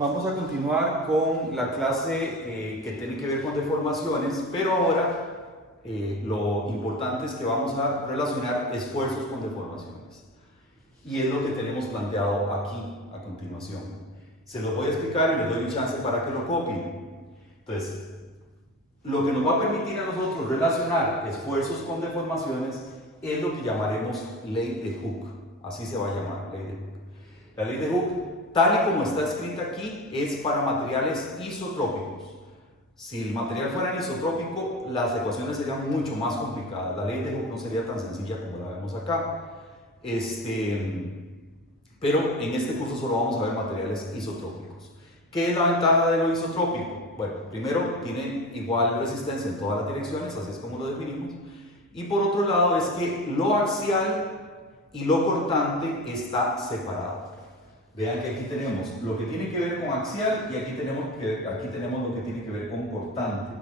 Vamos a continuar con la clase que tiene que ver con deformaciones, pero ahora lo importante es que vamos a relacionar esfuerzos con deformaciones. Y es lo que tenemos planteado aquí a continuación. Se lo voy a explicar y les doy un chance para que lo copien. Entonces, lo que nos va a permitir a nosotros relacionar esfuerzos con deformaciones es lo que llamaremos ley de Hooke. Así se va a llamar, ley de Hooke. La ley de Hooke, tal y como está escrita aquí, es para materiales isotrópicos. Si el material fuera anisotrópico, las ecuaciones serían mucho más complicadas. La ley de Hooke no sería tan sencilla como la vemos acá. Pero en este curso solo vamos a ver materiales isotrópicos. ¿Qué es la ventaja de lo isotrópico? Bueno, primero, tiene igual resistencia en todas las direcciones, así es como lo definimos. Y por otro lado, es que lo axial y lo cortante está separado. Vean que aquí tenemos lo que tiene que ver con axial y aquí tenemos lo que tiene que ver con cortante.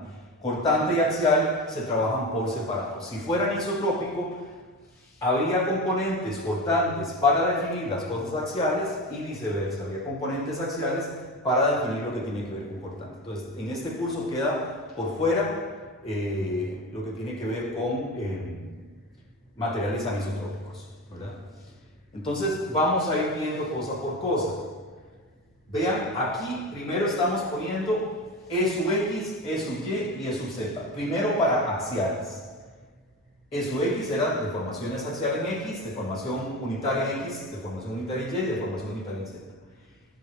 Cortante y axial se trabajan por separado. Si fuera isotrópico, habría componentes cortantes para definir las cosas axiales y viceversa. Habría componentes axiales para definir lo que tiene que ver con cortante. Entonces, en este curso queda por fuera lo que tiene que ver con materiales anisotrópicos, ¿verdad? Entonces, vamos a ir viendo cosa por cosa. Vean, aquí primero estamos poniendo E sub X, E sub Y y E sub Z. Primero para axiales. E sub X era deformaciones axial en X, deformación unitaria en X, deformación unitaria en Y y deformación unitaria en Z.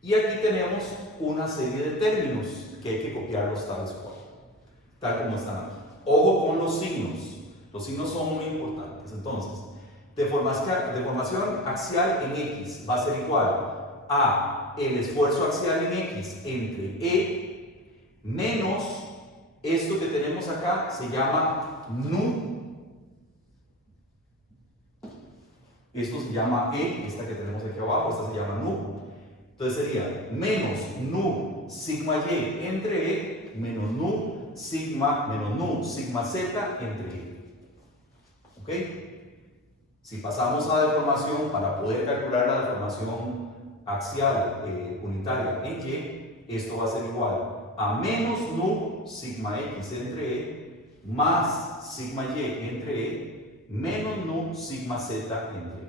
Y aquí tenemos una serie de términos que hay que copiarlos tales cual, tal como están aquí. Ojo con los signos. Los signos son muy importantes. Entonces, deformación axial en X va a ser igual a el esfuerzo axial en X entre E menos esto que tenemos acá se llama nu. Esto se llama E, esta que tenemos aquí abajo, esta se llama nu. Entonces sería menos nu sigma Y entre E menos nu sigma Z entre E. ¿Ok? Si pasamos a deformación, para poder calcular la deformación axial unitaria en Y, esto va a ser igual a menos nu sigma X entre E más sigma Y entre E menos nu sigma Z entre E.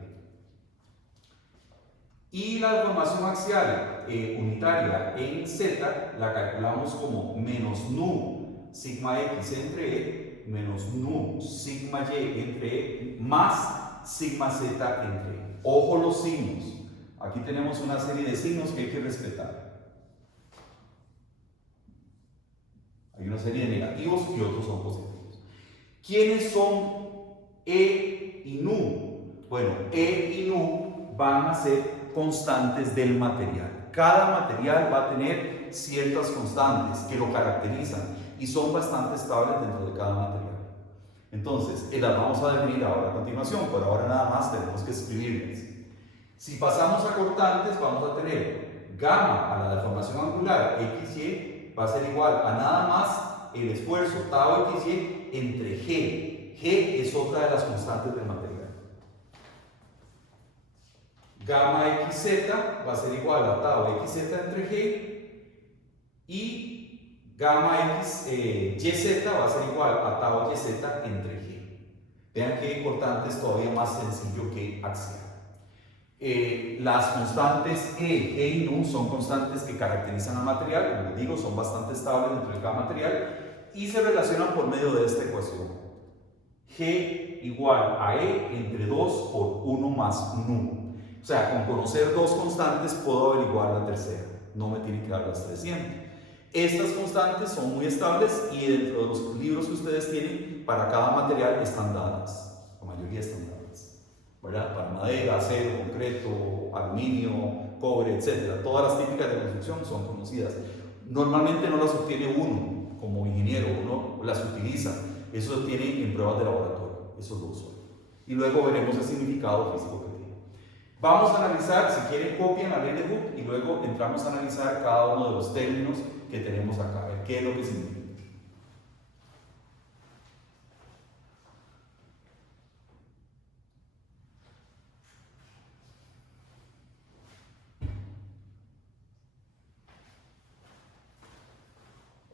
Y la deformación axial unitaria en Z la calculamos como menos nu sigma X entre E menos nu sigma Y entre E más sigma Z entre E. Ojo los signos. Aquí tenemos una serie de signos que hay que respetar. Hay una serie de negativos y otros son positivos. ¿Quiénes son E y nu? Bueno, E y nu van a ser constantes del material. Cada material va a tener ciertas constantes que lo caracterizan y son bastante estables dentro de cada material. Entonces, las vamos a definir ahora a continuación. Por ahora nada más tenemos que escribirlas. Si pasamos a cortantes, vamos a tener gamma a la deformación angular XY va a ser igual a nada más el esfuerzo tau XY entre G. G es otra de las constantes del material. Gamma XZ va a ser igual a tau XZ entre G y gamma YZ va a ser igual a tau YZ entre G. Vean que cortante es todavía más sencillo que axial. Las constantes E, G y nu son constantes que caracterizan al material, como les digo, son bastante estables dentro de cada material y se relacionan por medio de esta ecuación. G igual a E entre 2 por 1 más nu. O sea, con conocer dos constantes puedo averiguar la tercera. No me tienen que dar las tres siempre. Estas constantes son muy estables y dentro de los libros que ustedes tienen, para cada material están dadas. La mayoría están dadas, ¿verdad? Para madera, acero, concreto, aluminio, cobre, etc. Todas las típicas de construcción son conocidas. Normalmente no las obtiene uno como ingeniero, uno las utiliza. Eso se tiene en pruebas de laboratorio, eso es lo usual. Y luego veremos el significado físico que tiene. Vamos a analizar, si quieren copian la ley de Hooke y luego entramos a analizar cada uno de los términos que tenemos acá, a ver qué es lo que significa.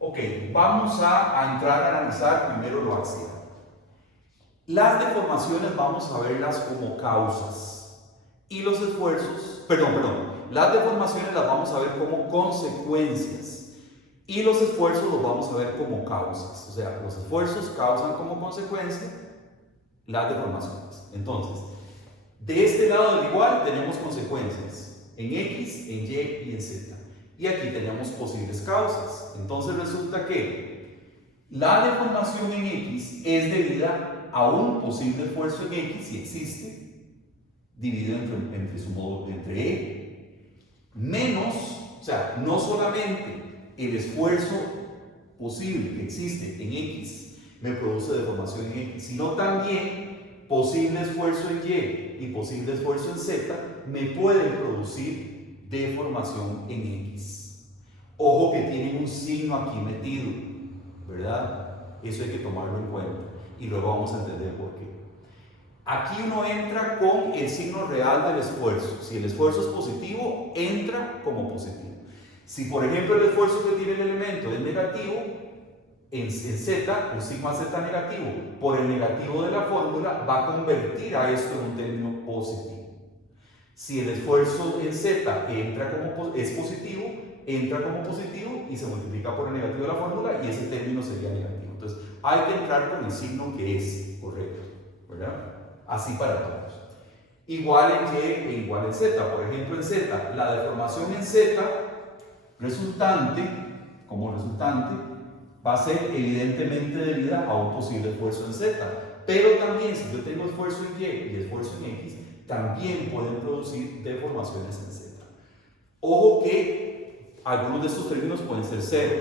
Ok, vamos a entrar a analizar primero lo axial. Las deformaciones vamos a verlas como causas y los esfuerzos, las deformaciones las vamos a ver como consecuencias y los esfuerzos los vamos a ver como causas. O sea, los esfuerzos causan como consecuencia las deformaciones. Entonces, de este lado del igual tenemos consecuencias en X, en Y y en Z. Y aquí tenemos posibles causas. Entonces resulta que la deformación en X es debida a un posible esfuerzo en X, si existe, dividido entre E, menos, o sea, no solamente el esfuerzo posible que existe en X me produce deformación en X, sino también posible esfuerzo en Y y posible esfuerzo en Z me pueden producir deformación en X. Ojo que tienen un signo aquí metido, ¿verdad? Eso hay que tomarlo en cuenta y luego vamos a entender por qué. Aquí uno entra con el signo real del esfuerzo. Si el esfuerzo es positivo, entra como positivo. Si por ejemplo el esfuerzo que tiene el elemento es negativo, en Z, un sigma Z negativo, por el negativo de la fórmula, va a convertir a esto en un término positivo. Si el esfuerzo en Z es positivo, entra como positivo y se multiplica por el negativo de la fórmula y ese término sería negativo. Entonces, hay que entrar con el signo que es correcto, ¿verdad? Así para todos. Igual en Y e igual en Z. Por ejemplo, en Z, la deformación en Z como resultante, va a ser evidentemente debida a un posible esfuerzo en Z. Pero también, si yo tengo esfuerzo en Y y esfuerzo en X, también pueden producir deformaciones en Z. Ojo que algunos de estos términos pueden ser cero.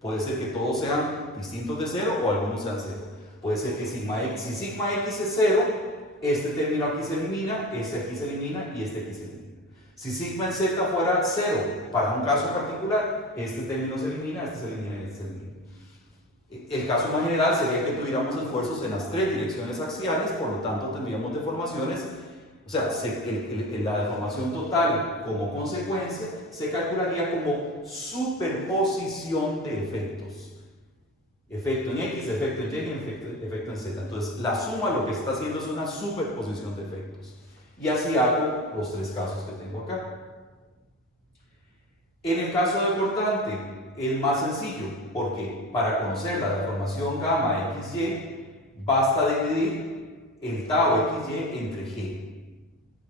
Puede ser que todos sean distintos de cero o algunos sean cero. Puede ser que si sigma X es cero, este término aquí se elimina, este aquí se elimina y este aquí se elimina. Si sigma en Z fuera 0 para un caso particular, este término se elimina, este se elimina y este se elimina. El caso más general sería que tuviéramos esfuerzos en las tres direcciones axiales, por lo tanto tendríamos deformaciones, o sea, la deformación total como consecuencia se calcularía como superposición de efectos. Efecto en X, efecto en Y y efecto en Z. Entonces, la suma lo que está haciendo es una superposición de efectos. Y así hago los tres casos que tengo acá. En el caso del cortante, es más sencillo, porque para conocer la deformación gamma XY, basta dividir el tau XY entre G,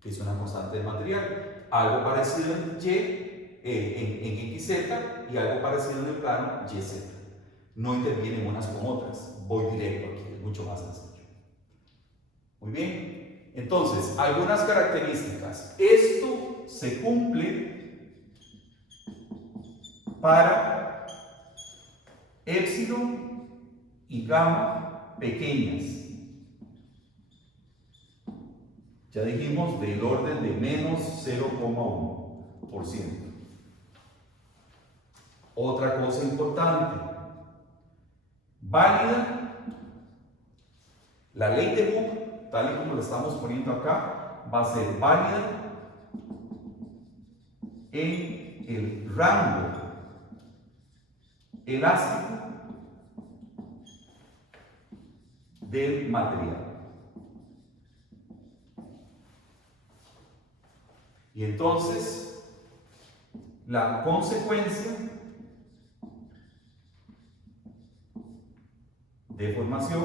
que es una constante del material. Algo parecido en Y, en XZ, y algo parecido en el plano YZ. No intervienen unas con otras. Voy directo aquí, es mucho más sencillo. Muy bien. Entonces, algunas características. Esto se cumple para épsilon y gamma pequeñas. Ya dijimos del orden de menos 0,1%. Otra cosa importante, válida, la ley de Hooke, tal y como lo estamos poniendo acá, va a ser válida en el rango elástico del material. Y entonces, la consecuencia de formación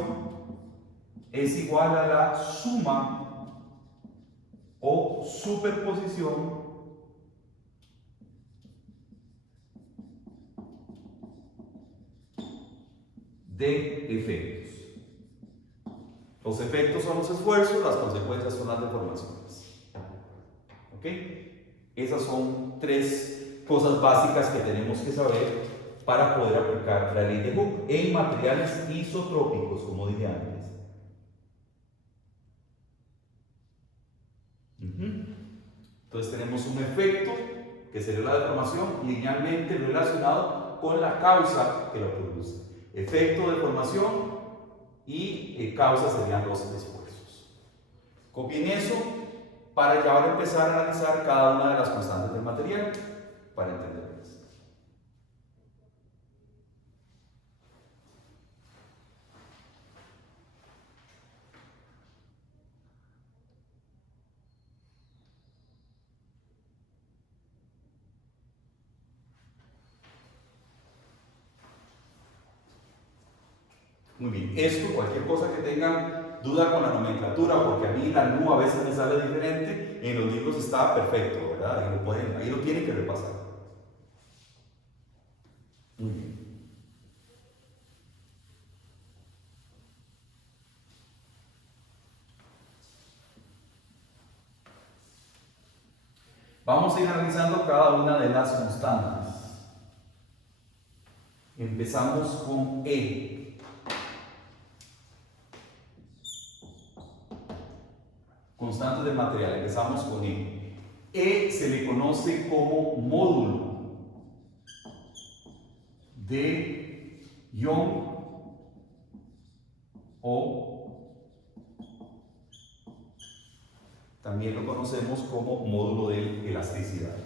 es igual a la suma o superposición de efectos. Los efectos son los esfuerzos, las consecuencias son las deformaciones. ¿Ok? Esas son tres cosas básicas que tenemos que saber para poder aplicar la ley de Hooke en materiales isotrópicos, como dije antes. Entonces tenemos un efecto, que sería la deformación, linealmente relacionado con la causa que lo produce. Efecto de deformación y causa serían los esfuerzos. Copien eso para ya ahora empezar a analizar cada una de las constantes del material para entenderlas. Muy bien, esto, cualquier cosa que tengan duda con la nomenclatura, porque a mí la NU a veces me sale diferente, en los libros está perfecto, ¿verdad? Ahí lo tienen que repasar. Muy bien. Vamos a ir analizando cada una de las constantes. Empezamos con E. Constantes del material, empezamos con E. E se le conoce como módulo de ion o también lo conocemos como módulo de elasticidad.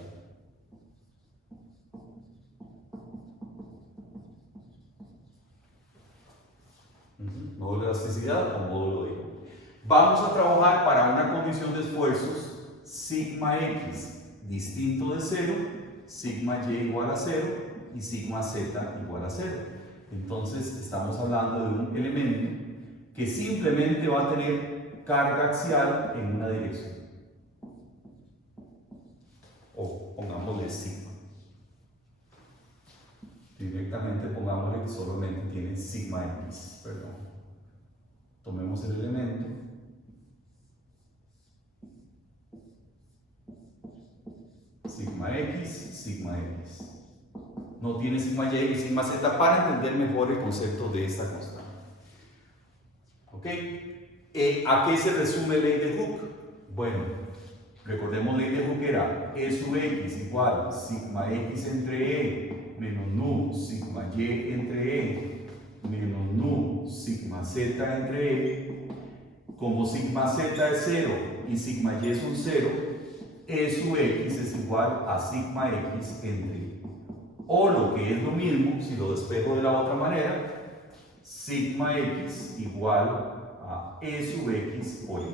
Módulo de elasticidad o módulo de ion. Vamos a trabajar para una condición de esfuerzos sigma x distinto de 0, sigma y igual a 0 y sigma z igual a 0. Entonces estamos hablando de un elemento que simplemente va a tener carga axial en una dirección. O pongámosle sigma. Directamente pongámosle que solamente tiene sigma x. Perdón. Tomemos el elemento. Sigma x, sigma x. No tiene sigma y y sigma z para entender mejor el concepto de esta constante. ¿Ok? ¿A qué se resume ley de Hooke? Bueno, recordemos ley de Hooke era E sub x igual sigma x entre e menos nu sigma y entre e menos nu sigma z entre e. Como sigma z es 0 y sigma y son 0, E sub x es igual a sigma x entre e. O lo que es lo mismo, si lo despejo de la otra manera, sigma x igual a E sub x por e.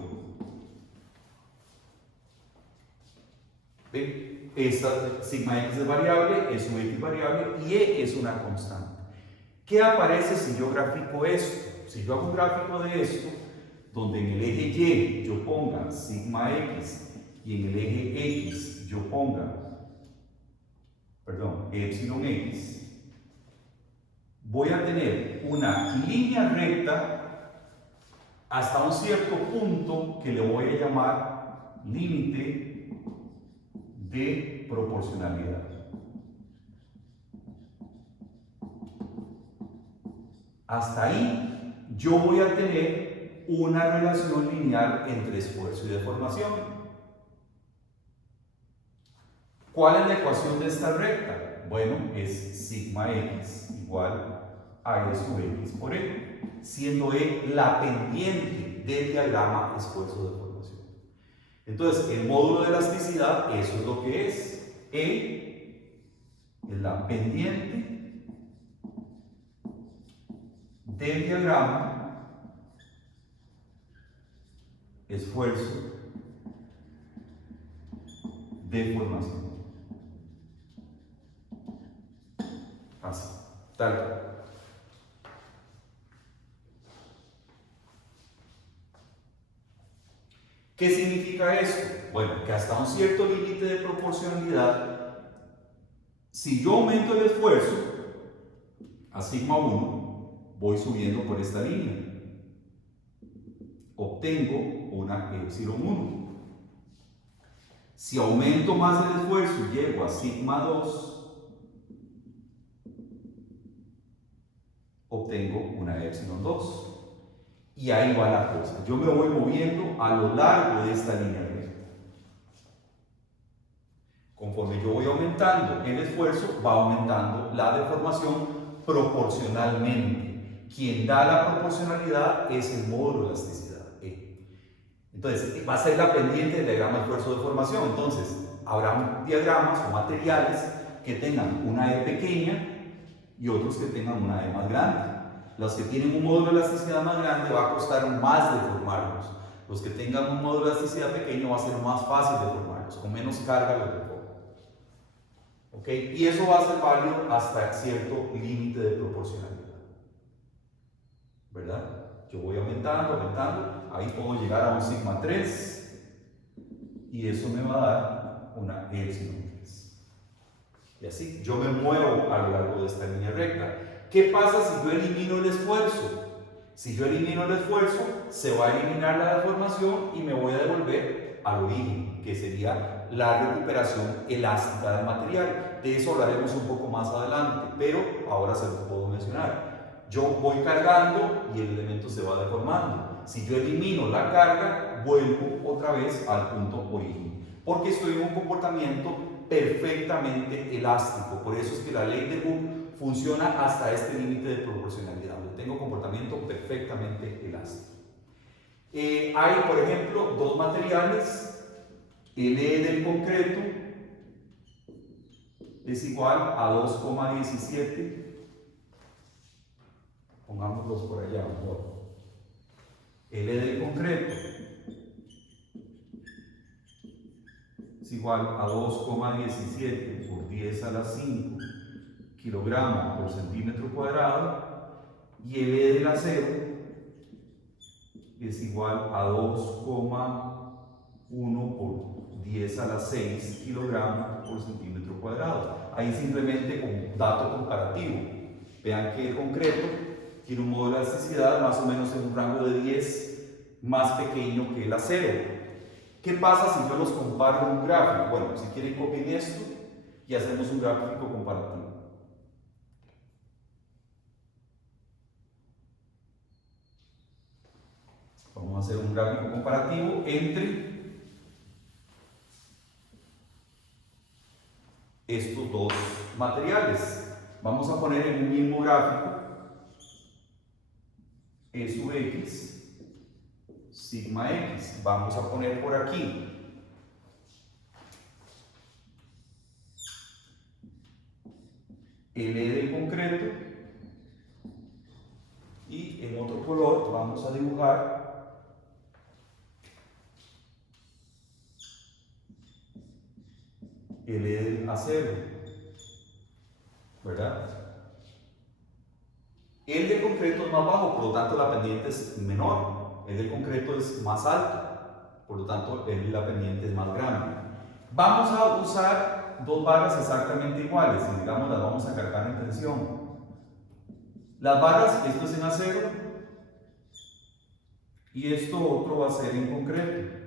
¿Ven? Esta sigma x es variable, E sub x es variable y e es una constante. ¿Qué aparece si yo grafico esto? Si yo hago un gráfico de esto, donde en el eje y yo ponga sigma x y en el eje x yo ponga, epsilon x, voy a tener una línea recta hasta un cierto punto que le voy a llamar límite de proporcionalidad. Hasta ahí yo voy a tener una relación lineal entre esfuerzo y deformación. ¿Cuál es la ecuación de esta recta? Bueno, es sigma x igual a E sub x por e, siendo e la pendiente del diagrama esfuerzo-deformación. Entonces, el módulo de elasticidad, eso es lo que es. E es la pendiente del diagrama esfuerzo-deformación. Así, tal cual. ¿Qué significa esto? Bueno, que hasta un cierto límite de proporcionalidad, si yo aumento el esfuerzo a sigma 1, voy subiendo por esta línea. Obtengo una epsilon 1. Si aumento más el esfuerzo y llego a sigma 2, obtengo una epsilon 2. Y ahí va la cosa. Yo me voy moviendo a lo largo de esta línea recta. Conforme yo voy aumentando el esfuerzo, va aumentando la deformación proporcionalmente. Quien da la proporcionalidad es el módulo de elasticidad, E. Entonces, va a ser la pendiente del diagrama de esfuerzo-deformación. Entonces, habrá diagramas o materiales que tengan una E pequeña y otros que tengan una E más grande. Los que tienen un módulo de elasticidad más grande va a costar más deformarlos. Los que tengan un módulo de elasticidad pequeño va a ser más fácil deformarlos, con menos carga los deformo. ¿Ok? Y eso va a ser válido hasta cierto límite de proporcionalidad. ¿verdad? Yo voy aumentando, aumentando, ahí puedo llegar a un sigma 3 y eso me va a dar una epsilon 3. Y así, yo me muevo a lo largo de esta línea recta. ¿Qué pasa si yo elimino el esfuerzo? Si yo elimino el esfuerzo, se va a eliminar la deformación y me voy a devolver al origen, que sería la recuperación elástica del material. De eso hablaremos un poco más adelante, pero ahora se lo puedo mencionar. Yo voy cargando y el elemento se va deformando. Si yo elimino la carga, vuelvo otra vez al punto origen, porque estoy en un comportamiento perfectamente elástico. Por eso es que la ley de Hooke funciona hasta este límite de proporcionalidad, donde tengo comportamiento perfectamente elástico. Hay, por ejemplo, dos materiales. Le del concreto es igual a 2,17. Pongámoslos por allá mejor. L del concreto es igual a 2,17 por 10 a la 5 kilogramos por centímetro cuadrado, y el E del acero es igual a 2,1 por 10 a la 6 kilogramos por centímetro cuadrado. Ahí simplemente un dato comparativo. Vean que el concreto tiene un modo de elasticidad más o menos en un rango de 10 más pequeño que el acero. ¿Qué pasa si yo los comparo en un gráfico? Bueno, si quieren copien esto y hacemos un gráfico comparativo. Vamos a hacer un gráfico comparativo entre estos dos materiales. Vamos a poner en un mismo gráfico E sub x, sigma x. Vamos a poner por aquí el E del concreto y en otro color vamos a dibujar el E del acero, ¿verdad? El del concreto es más bajo, por lo tanto la pendiente es menor. El del concreto es más alto, por lo tanto la pendiente es más grande. Vamos a usar dos barras exactamente iguales y digamos las vamos a cargar en tensión. Las barras, esto es en acero y esto otro va a ser en concreto.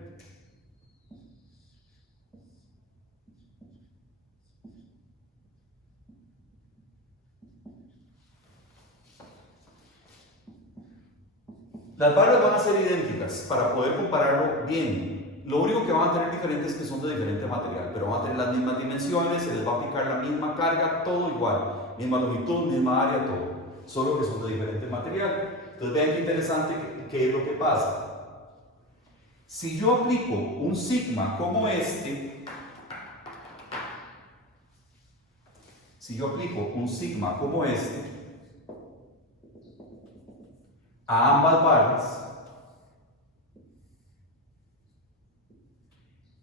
Las barras van a ser idénticas para poder compararlo bien. Lo único que van a tener diferente es que son de diferente material, pero van a tener las mismas dimensiones, se les va a aplicar la misma carga, todo igual, misma longitud, misma área, todo, solo que son de diferente material. Entonces vean qué interesante qué es lo que pasa. Si yo aplico un sigma como este, a ambas barras,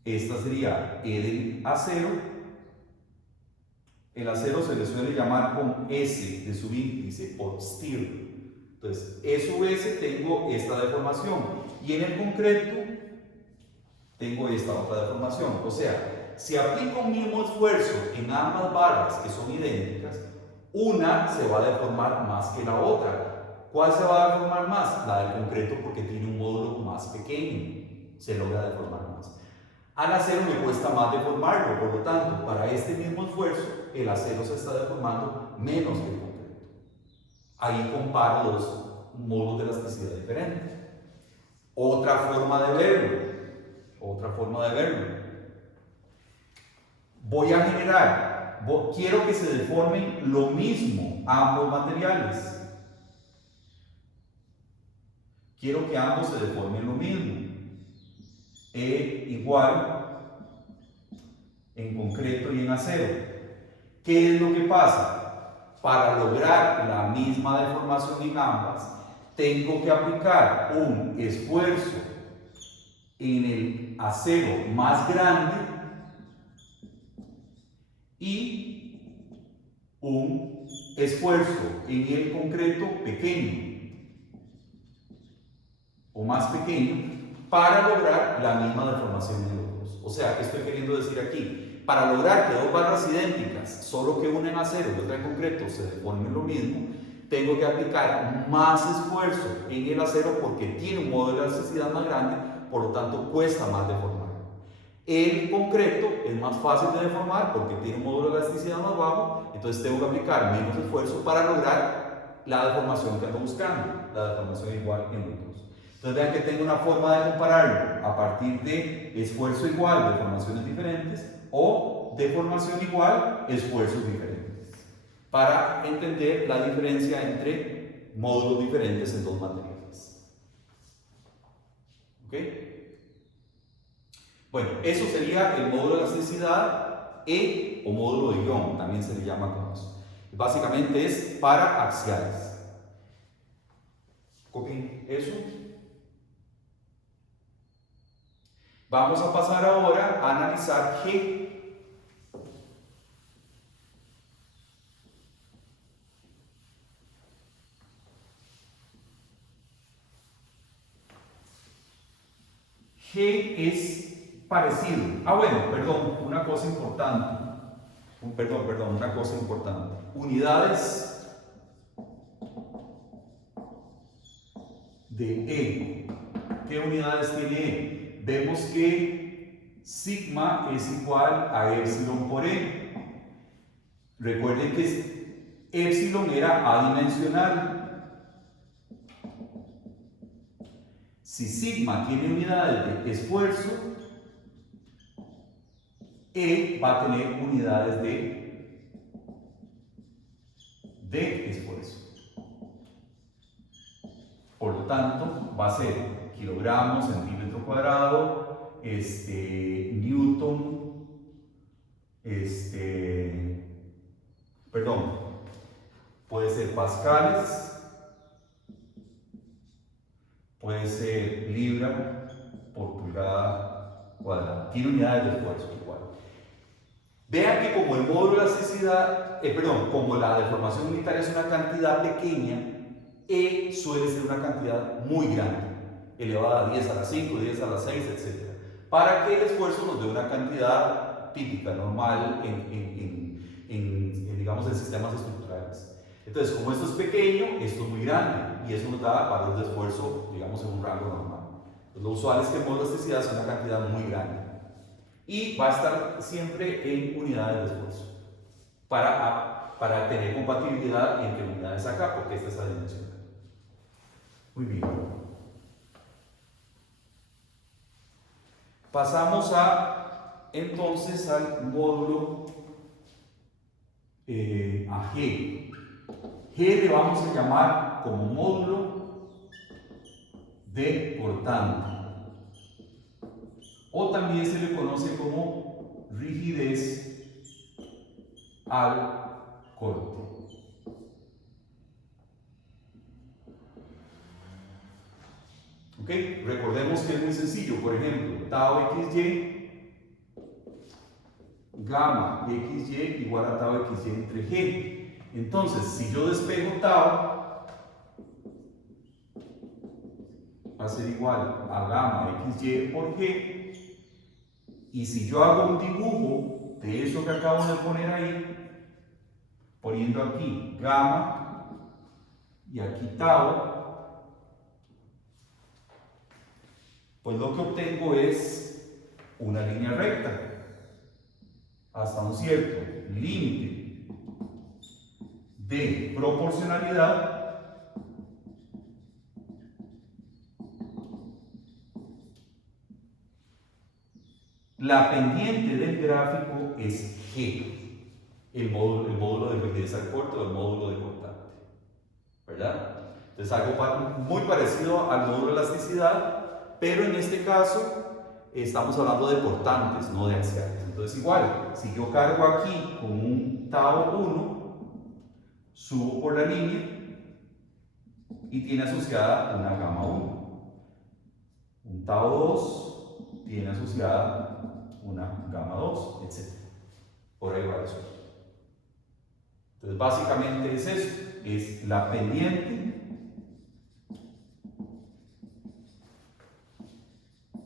esta sería E del acero. El acero se le suele llamar con S de subíndice, por steel. Entonces, E sub S tengo esta deformación. Y en el concreto tengo esta otra deformación. O sea, si aplico un mismo esfuerzo en ambas barras que son idénticas, una se va a deformar más que la otra. ¿Cuál se va a deformar más? La del concreto, porque tiene un módulo más pequeño. Se logra deformar más. Al acero me cuesta más deformarlo, por lo tanto, para este mismo esfuerzo, el acero se está deformando menos que el concreto. Ahí comparo dos modos de elasticidad diferentes. Otra forma de verlo. Voy a generar, quiero que se deformen lo mismo ambos materiales. Quiero que ambos se deformen lo mismo. E igual en concreto y en acero. ¿Qué es lo que pasa? Para lograr la misma deformación en ambas, tengo que aplicar un esfuerzo en el acero más grande y un esfuerzo en el concreto pequeño. más pequeño para lograr la misma deformación en los dos. O sea, ¿qué estoy queriendo decir aquí? Para lograr que dos barras idénticas, solo que una en acero y otra en concreto, se deformen lo mismo, tengo que aplicar más esfuerzo en el acero porque tiene un modo de elasticidad más grande, por lo tanto cuesta más deformar. El concreto es más fácil de deformar porque tiene un modo de elasticidad más bajo, entonces tengo que aplicar menos esfuerzo para lograr la deformación que ando buscando, la deformación igual en los dos. Entonces vean que tengo una forma de compararlo a partir de esfuerzo igual, deformaciones diferentes, o deformación igual, esfuerzos diferentes, para entender la diferencia entre módulos diferentes en dos materiales. ¿Ok? Bueno, eso sería el módulo de elasticidad E o módulo de Young, también se le llama como eso. Básicamente es para axiales. ¿Copien eso? Vamos a pasar ahora a analizar G. G es parecido. Bueno, perdón, una cosa importante. Una cosa importante. Unidades de E. ¿Qué unidades tiene E? Vemos que sigma es igual a epsilon por E. Recuerden que epsilon era adimensional. Si sigma tiene unidades de esfuerzo, E va a tener unidades de esfuerzo. Por lo tanto, va a ser kilogramos, centímetro cuadrado, newton, puede ser pascales, puede ser libra por pulgada cuadrada. Tiene unidades de esfuerzo igual. Vean que como el módulo de elasticidad, como la deformación unitaria es una cantidad pequeña, E suele ser una cantidad muy grande, elevada a 10 a la 5, 10 a la 6, etc. Para que el esfuerzo nos dé una cantidad típica, normal, digamos, en sistemas estructurales. Entonces, como esto es pequeño, esto es muy grande, y eso nos da valores de esfuerzo, digamos, en un rango normal. Entonces, lo usual es que el módulo de elasticidad sea una cantidad muy grande. Y va a estar siempre en unidades de esfuerzo, para tener compatibilidad entre unidades acá, porque esta es adimensional. Muy bien. Pasamos entonces al módulo a G. G le vamos a llamar como módulo de cortante, o también se le conoce como rigidez al corte. ¿Ok? Recordemos que es muy sencillo. Por ejemplo, tau xy, gamma xy igual a tau xy entre g. Entonces, si yo despejo tau, va a ser igual a gamma xy por g. Y si yo hago un dibujo de eso que acabo de poner ahí, poniendo aquí gamma y aquí tau, pues lo que obtengo es una línea recta hasta un cierto límite de proporcionalidad la pendiente del gráfico es G, el módulo de rigidez al corte o el módulo de cortante, ¿verdad? Entonces algo muy parecido al módulo de elasticidad, pero en este caso estamos hablando de cortantes, no de axiales. Entonces igual, si yo cargo aquí con un tau 1, subo por la línea y tiene asociada una gamma 1. Un tau 2 tiene asociada una gamma 2, etc. Por ahí va eso. Entonces básicamente es eso, es la pendiente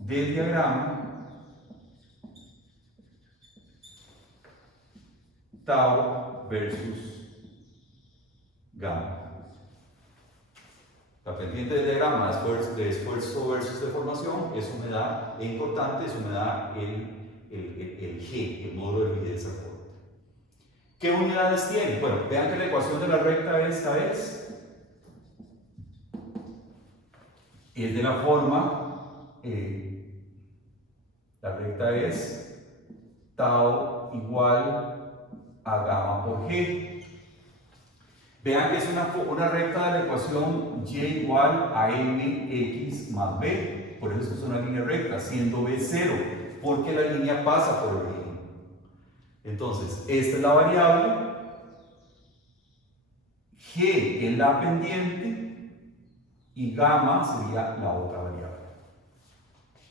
del diagrama tau versus gamma. La pendiente del diagrama de esfuerzo versus deformación, eso me da, es importante, eso me da el G, el módulo de rigidez al corte. ¿Qué unidades tiene? Bueno, vean que la ecuación de la recta esta es de la forma, la recta es tau igual a gamma por G. Vean que es una recta de la ecuación y igual a mx más b, por eso es una línea recta, siendo b 0, porque la línea pasa por el origen. Entonces, esta es la variable, g es la pendiente y gamma sería la otra variable.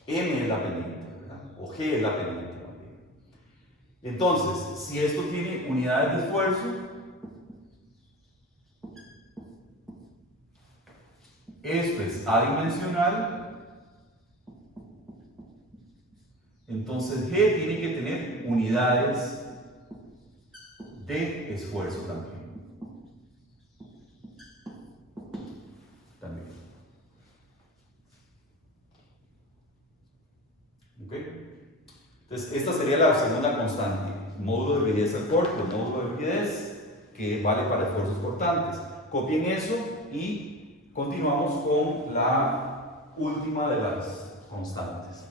M es la pendiente, ¿verdad? O g es la pendiente también. Entonces, si esto tiene unidades de esfuerzo, esto es adimensional, entonces G tiene que tener unidades de esfuerzo también. ¿Ok? Entonces, esta sería la segunda constante, módulo de rigidez al corte, módulo de rigidez que vale para esfuerzos cortantes. Copien eso y continuamos con la última de las constantes.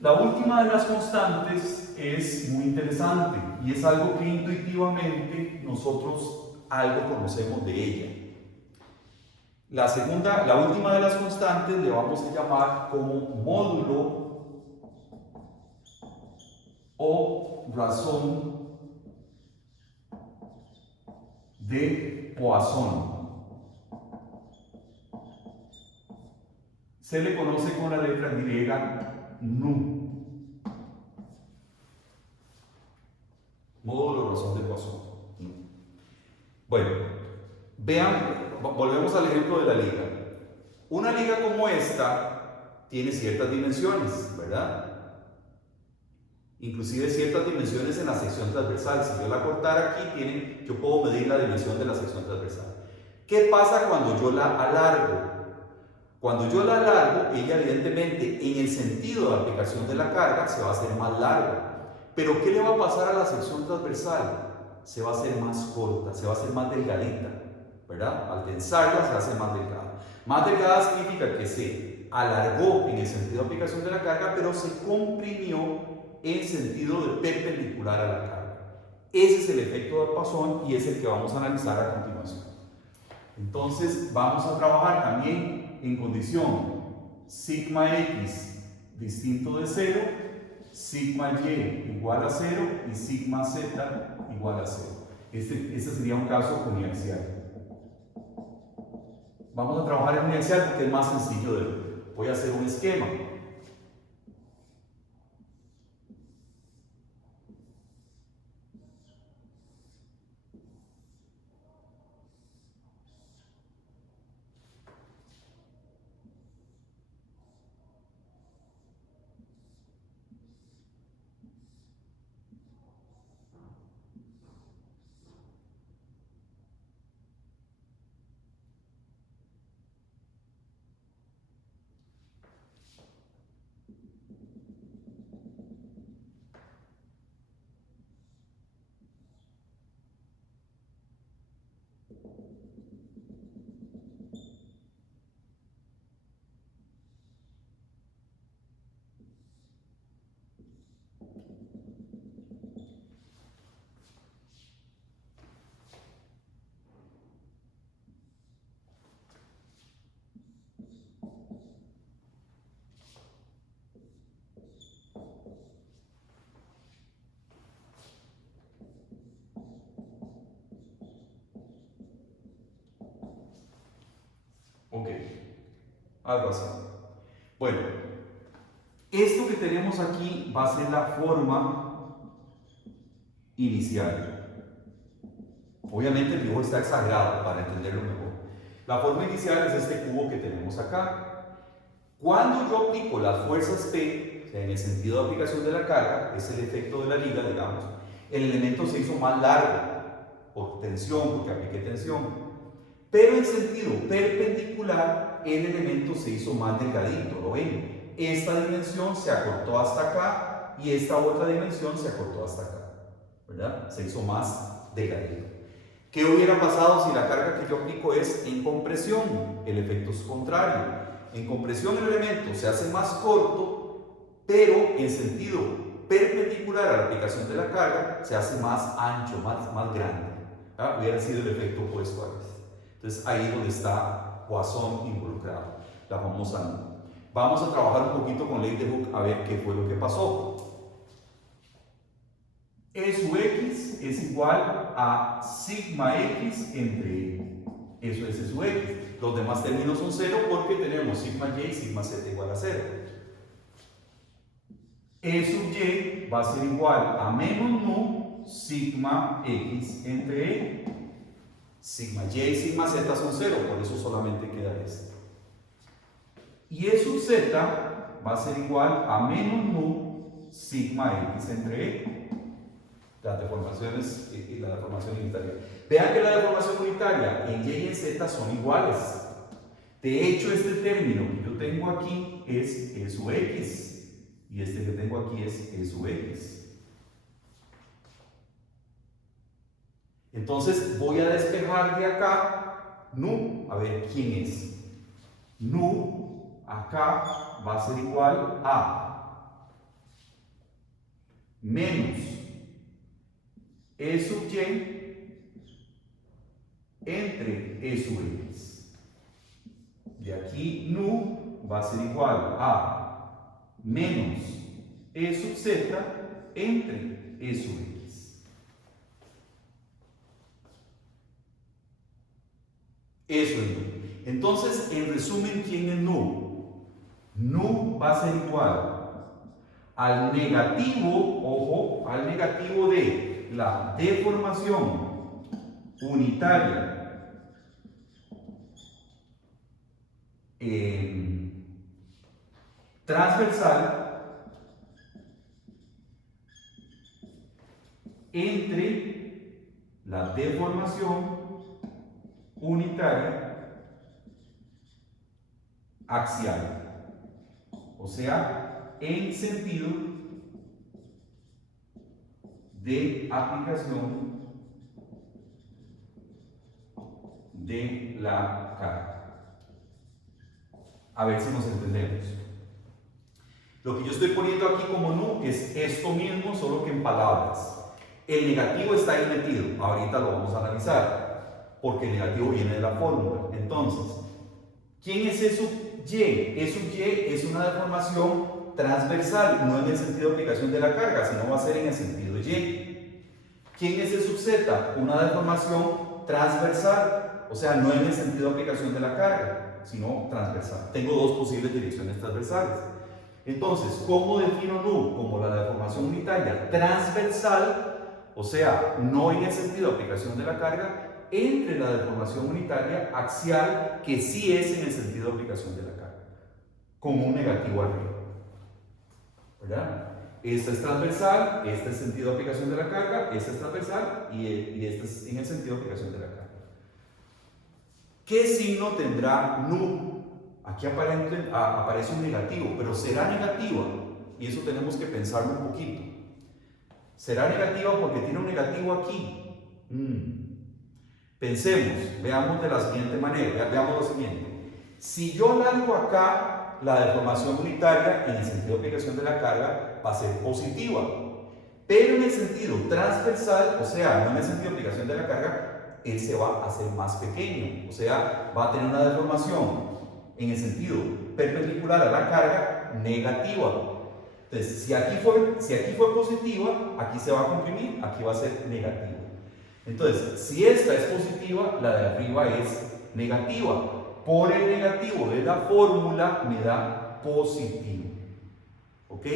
La última de las constantes es muy interesante y es algo que intuitivamente nosotros algo conocemos de ella. La última de las constantes le vamos a llamar como módulo o razón de Poisson. Se le conoce con la letra griega nu. Módulo razón de Poisson. Nu. Bueno, vean, volvemos al ejemplo de la liga. Una liga como esta tiene ciertas dimensiones, ¿verdad? Inclusive ciertas dimensiones en la sección transversal. Si yo la cortara aquí, yo puedo medir la dimensión de la sección transversal. ¿Qué pasa cuando yo la alargo? Cuando yo la alargo, ella evidentemente en el sentido de aplicación de la carga se va a hacer más larga. Pero ¿qué le va a pasar a la sección transversal? Se va a hacer más corta, se va a hacer más delgadita, ¿verdad? Al tensarla se hace más delgada. Más delgada significa que se alargó en el sentido de aplicación de la carga, pero se comprimió en sentido de perpendicular a la carga. Ese es el efecto de Poisson y es el que vamos a analizar a continuación. Entonces vamos a trabajar también en condición sigma x distinto de 0, sigma y igual a 0 y sigma z igual a 0. Este sería un caso uniaxial. Vamos a trabajar en uniaxial porque es más sencillo de ver. Voy a hacer un esquema. algo así. Bueno, esto que tenemos aquí va a ser la forma inicial. Obviamente el dibujo está exagerado para entenderlo mejor. La forma inicial es este cubo que tenemos acá. Cuando yo aplico las fuerzas P, o sea, en el sentido de aplicación de la carga, es el efecto de la liga, digamos, el elemento se hizo más largo por tensión, porque apliqué tensión. Pero en sentido perpendicular, el elemento se hizo más delgadito, ¿lo ven? Esta dimensión se acortó hasta acá y esta otra dimensión se acortó hasta acá, ¿verdad? Se hizo más delgadito. ¿Qué hubiera pasado si la carga que yo aplico es en compresión? El efecto es contrario. En compresión el elemento se hace más corto, pero en sentido perpendicular a la aplicación de la carga se hace más ancho, más grande. ¿Ah? Hubiera sido el efecto opuesto a este. Entonces ahí es donde está Poisson involucrado, la famosa nu. Vamos a trabajar un poquito con ley de Hooke a ver qué fue lo que pasó. E sub x es igual a sigma x entre E. Eso es E sub x. Los demás términos son 0 porque tenemos sigma y y sigma z igual a 0. E sub y va a ser igual a menos nu sigma x entre E. Sigma y y sigma z son 0, por eso solamente queda este. Y E sub z va a ser igual a menos nu sigma x entre E. Las deformaciones y la deformación unitaria. Vean que la deformación unitaria en y y en z son iguales. De hecho, este término que yo tengo aquí es E sub x. Y este que tengo aquí es E sub x. Entonces voy a despejar de acá nu. A ver quién es. Nu acá va a ser igual a menos E sub y entre E sub x. De aquí nu va a ser igual a menos E sub z entre E sub x. Eso es nu. Entonces, en resumen, ¿quién es nu? Nu va a ser igual al negativo, ojo, al negativo de la deformación unitaria transversal entre la deformación unitaria axial, o sea, en sentido de aplicación de la carga. A ver si nos entendemos. Lo que yo estoy poniendo aquí como nu es esto mismo, solo que en palabras. El negativo está ahí metido, ahorita lo vamos a analizar, porque el negativo viene de la fórmula. Entonces, ¿quién es E sub y? E sub y es una deformación transversal, no en el sentido de aplicación de la carga, sino va a ser en el sentido y. ¿Quién es E sub z? Una deformación transversal, o sea, no en el sentido de aplicación de la carga, sino transversal. Tengo dos posibles direcciones transversales. Entonces, ¿cómo defino nu? Como la deformación unitaria transversal, o sea, no en el sentido de aplicación de la carga, entre la deformación unitaria axial, que sí es en el sentido de aplicación de la carga, con un negativo arriba. ¿Verdad? Esta es transversal, este es sentido de aplicación de la carga, esta es transversal y este es en el sentido de aplicación de la carga. ¿Qué signo tendrá nu? Aquí aparece un negativo, pero será negativa, y eso tenemos que pensarlo un poquito. Será negativa porque tiene un negativo aquí. Pensemos, veamos de la siguiente manera, veamos lo siguiente. Si yo largo acá la deformación unitaria en el sentido de aplicación de la carga, va a ser positiva. Pero en el sentido transversal, o sea, no en el sentido de aplicación de la carga, él se va a hacer más pequeño. O sea, va a tener una deformación en el sentido perpendicular a la carga negativa. Entonces, si aquí fue positiva, aquí se va a comprimir, aquí va a ser negativa. Entonces, si esta es positiva, la de arriba es negativa. por el negativo de la fórmula me da positivo. ¿Ok?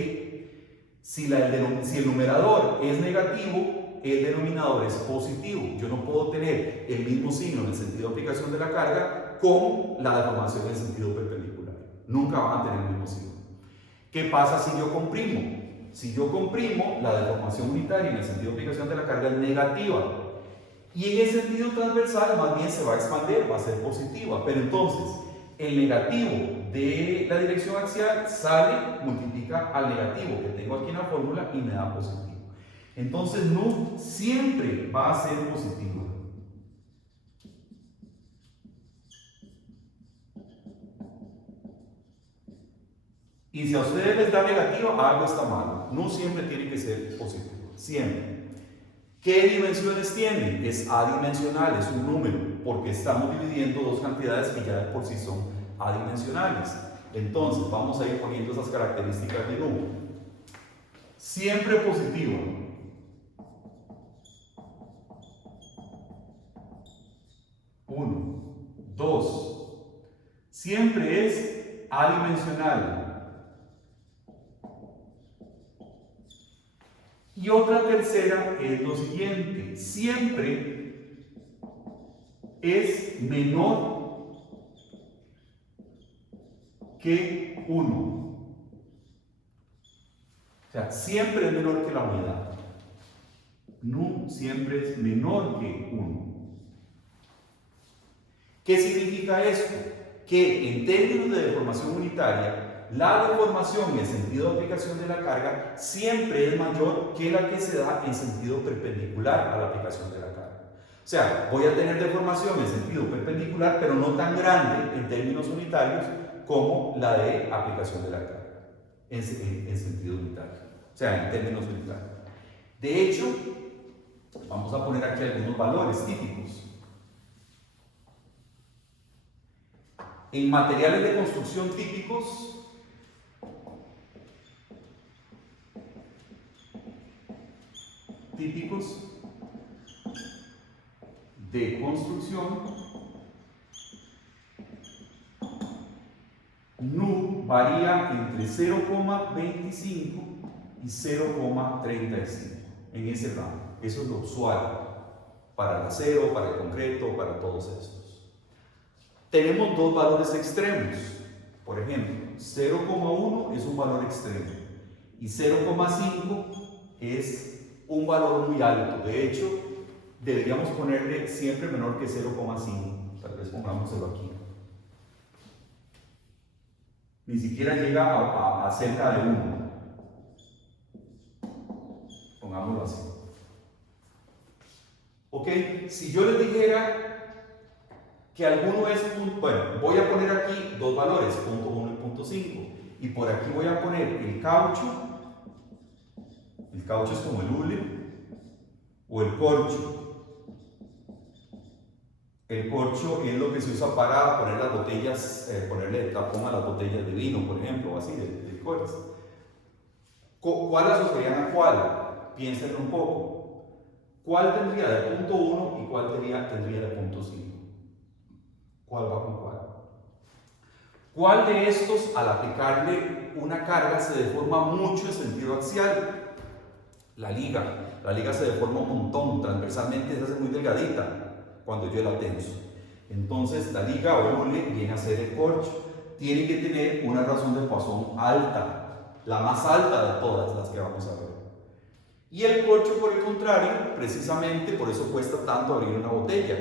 Si el numerador es negativo, el denominador es positivo. Yo no puedo tener el mismo signo en el sentido de aplicación de la carga con la deformación en el sentido perpendicular. Nunca van a tener el mismo signo. ¿Qué pasa si yo comprimo? Si yo comprimo, la deformación unitaria en el sentido de aplicación de la carga es negativa. Y en el sentido transversal, más bien se va a expandir, va a ser positiva. Pero entonces, el negativo de la dirección axial sale, multiplica al negativo que tengo aquí en la fórmula y me da positivo. Entonces, nu siempre va a ser positivo. Y si a ustedes les da negativa, algo está mal. No siempre tiene que ser positivo. Siempre. ¿Qué dimensiones tiene? Es adimensional, es un número, porque estamos dividiendo dos cantidades que ya de por sí son adimensionales. Entonces, vamos a ir poniendo esas características de nu. Siempre positivo. Uno. Dos. Siempre es adimensional. Y otra tercera es lo siguiente, siempre es menor que 1. O sea, siempre es menor que la unidad. Nu siempre es menor que 1. ¿Qué significa esto? Que en términos de deformación unitaria, la deformación en sentido de aplicación de la carga siempre es mayor que la que se da en sentido perpendicular a la aplicación de la carga. O sea, voy a tener deformación en sentido perpendicular, pero no tan grande en términos unitarios como la de aplicación de la carga en sentido unitario. O sea, en términos unitarios. De hecho, vamos a poner aquí algunos valores típicos. En materiales de construcción típicos, de construcción, nu varía entre 0,25 y 0,35 en ese rango. Eso es lo usual para el acero, para el concreto, para todos estos. Tenemos dos valores extremos. Por ejemplo, 0,1 es un valor extremo y 0,5 es un valor muy alto. De hecho, deberíamos ponerle siempre menor que 0,5. Tal vez pongámoslo aquí. Ni siquiera llega a cerca de 1. Pongámoslo así. Ok, si yo les dijera que alguno es, bueno, voy a poner aquí dos valores, punto 1 y punto 5. Y por aquí voy a poner el caucho. El caucho es como el hule o el corcho. El corcho es lo que se usa para poner las botellas, ponerle tapón a las botellas de vino, por ejemplo, o así, de licores. ¿Cuál asociarían a cuál? Piénsenlo un poco. ¿Cuál tendría de punto 1 y cuál tendría de punto 5? ¿Cuál va con cuál? ¿Cuál de estos, al aplicarle una carga, se deforma mucho en sentido axial? La liga. La liga se deforma un montón, transversalmente se hace muy delgadita cuando yo la tenso. Entonces, la liga o el hule viene a ser el corcho. Tiene que tener una razón de Poisson alta, la más alta de todas las que vamos a ver. Y el corcho, por el contrario, precisamente por eso cuesta tanto abrir una botella,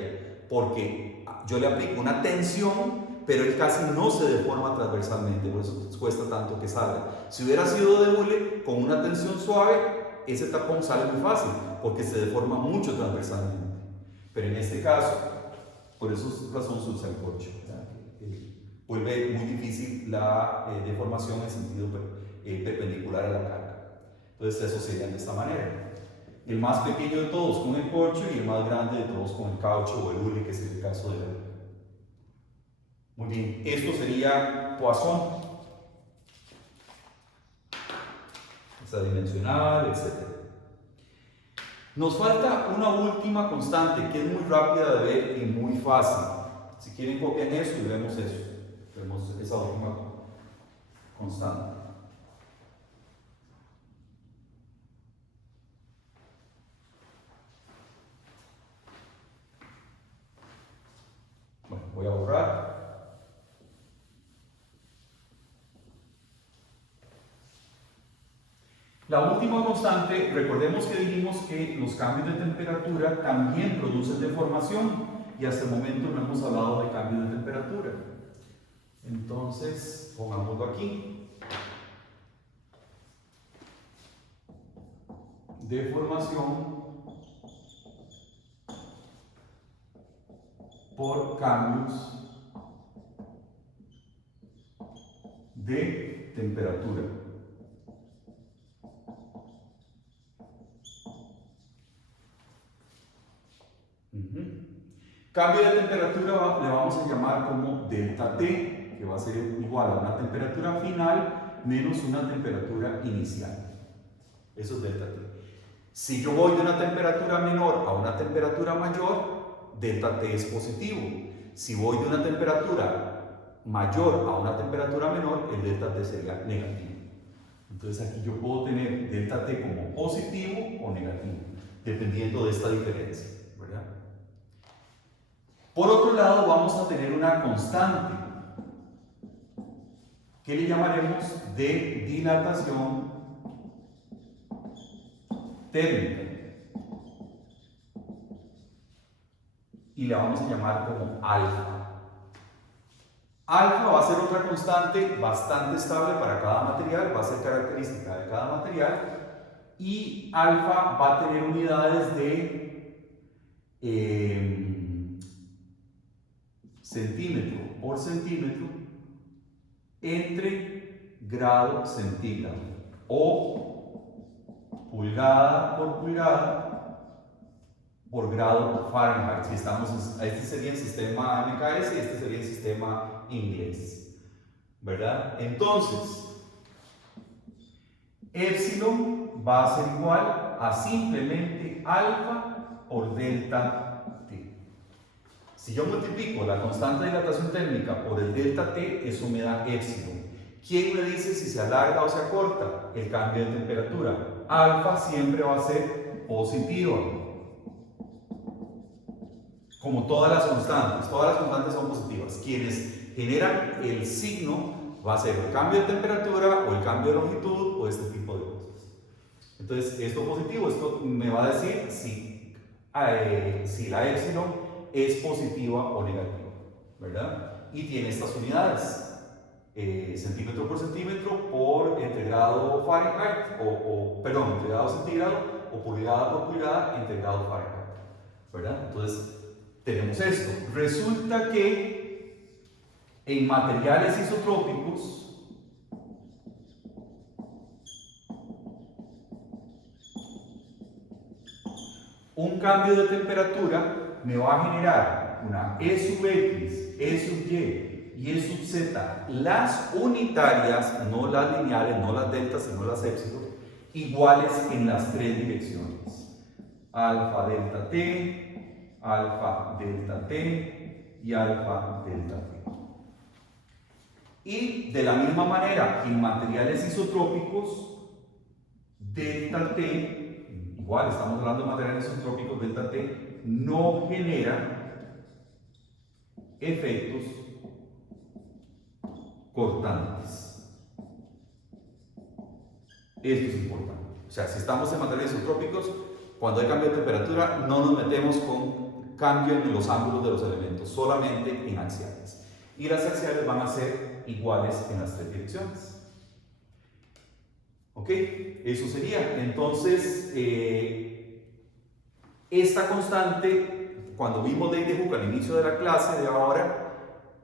porque yo le aplico una tensión, pero él casi no se deforma transversalmente, por eso cuesta tanto que salga. Si hubiera sido de hule, con una tensión suave, ese tapón sale muy fácil, porque se deforma mucho transversalmente. Pero en este caso, por esa razón se usa el corcho. Vuelve muy difícil la deformación en sentido perpendicular a la carga. Entonces eso sería de esta manera. El más pequeño de todos con el corcho y el más grande de todos con el caucho o el hule, que es el caso de la hule. Muy bien, esto sería Poisson. Es adimensional, etc. Nos falta una última constante que es muy rápida de ver y muy fácil. Si quieren copian eso y vemos eso. Vemos esa última constante. Bueno, voy a borrar. La última constante, recordemos que dijimos que los cambios de temperatura también producen deformación y hasta el momento no hemos hablado de cambios de temperatura. Entonces, pongámoslo aquí. Deformación por cambios de temperatura. Cambio de temperatura le vamos a llamar como delta T, que va a ser igual a una temperatura final menos una temperatura inicial. Eso es delta T. Si yo voy de una temperatura menor a una temperatura mayor, delta T es positivo. Si voy de una temperatura mayor a una temperatura menor, el delta T sería negativo. Entonces aquí yo puedo tener delta T como positivo o negativo, dependiendo de esta diferencia, ¿verdad? Por otro lado, vamos a tener una constante que le llamaremos de dilatación térmica y la vamos a llamar como alfa. Alfa va a ser otra constante bastante estable para cada material, va a ser característica de cada material, y alfa va a tener unidades de centímetro por centímetro entre grado centígrado o pulgada por grado Fahrenheit. Si estamos, este sería el sistema MKS y este sería el sistema inglés, ¿verdad? Entonces, epsilon va a ser igual a simplemente alfa por delta T. Si yo multiplico la constante de dilatación térmica por el delta T, eso me da epsilon. ¿Quién me dice si se alarga o se acorta? El cambio de temperatura. Alfa siempre va a ser positiva. Como todas las constantes son positivas. Quienes generan el signo va a ser el cambio de temperatura o el cambio de longitud o este tipo de cosas. Entonces, esto positivo, esto me va a decir si la epsilon es positiva o negativa, ¿verdad? Y tiene estas unidades. Centímetro por centímetro por entre grado Fahrenheit perdón, entre grado centígrado o pulgada por pulgada entre grado Fahrenheit, ¿verdad? Entonces tenemos esto. Resulta que en materiales isotrópicos un cambio de temperatura me va a generar una E sub X, E sub Y y E sub Z, las unitarias, no las lineales, no las deltas, sino las épsilon, iguales en las tres direcciones. Alfa delta T, alfa delta T y alfa delta T. Y de la misma manera, en materiales isotrópicos, delta T, igual estamos hablando de materiales isotrópicos, delta T no genera efectos cortantes. Esto es importante. O sea, si estamos en materiales isotrópicos, cuando hay cambio de temperatura, no nos metemos con cambio en los ángulos de los elementos, solamente en axiales. Y las axiales van a ser iguales en las tres direcciones. ¿Ok? Eso sería. Entonces, esta constante, cuando vimos ley de Hooke al inicio de la clase de ahora,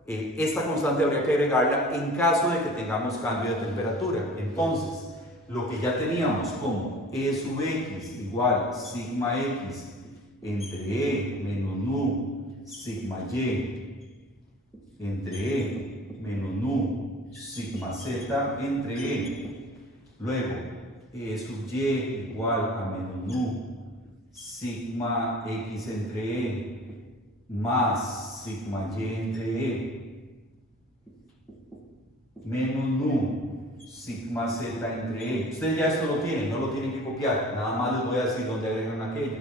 esta constante habría que agregarla en caso de que tengamos cambio de temperatura. Entonces, lo que ya teníamos como E sub X igual sigma X entre E menos nu sigma Y entre E menos nu sigma Z entre E. Luego, E sub Y igual a menos nu sigma X entre E más sigma y entre E menos nu sigma z entre E. Ustedes ya esto lo tienen, no lo tienen que copiar, nada más les voy a decir dónde agregan aquello.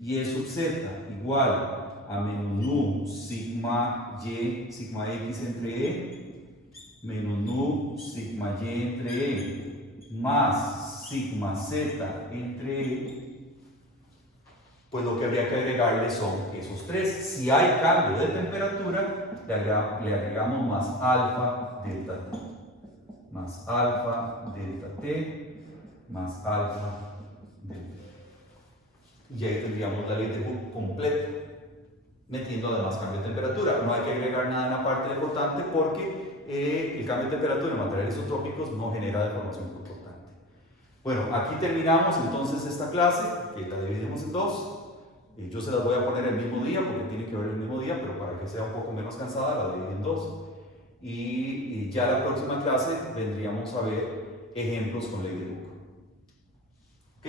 Y sub z igual a menos nu sigma y sigma x entre E menos nu sigma y entre E más sigma z entre E. Pues lo que habría que agregarle son esos tres. Si hay cambio de temperatura, le agregamos más alfa delta t, más alfa delta t, más alfa delta t. Y ahí tendríamos la ley de Hooke completa, metiendo además cambio de temperatura. No hay que agregar nada en la parte deportante porque el cambio de temperatura en materiales isotrópicos no genera deformación cortante. Bueno, aquí terminamos entonces esta clase, que la dividimos en dos. Yo se las voy a poner el mismo día porque tiene que ver el mismo día, pero para que sea un poco menos cansada la dividí en dos. Y ya la próxima clase vendríamos a ver ejemplos con ley de Hooke. ¿Ok?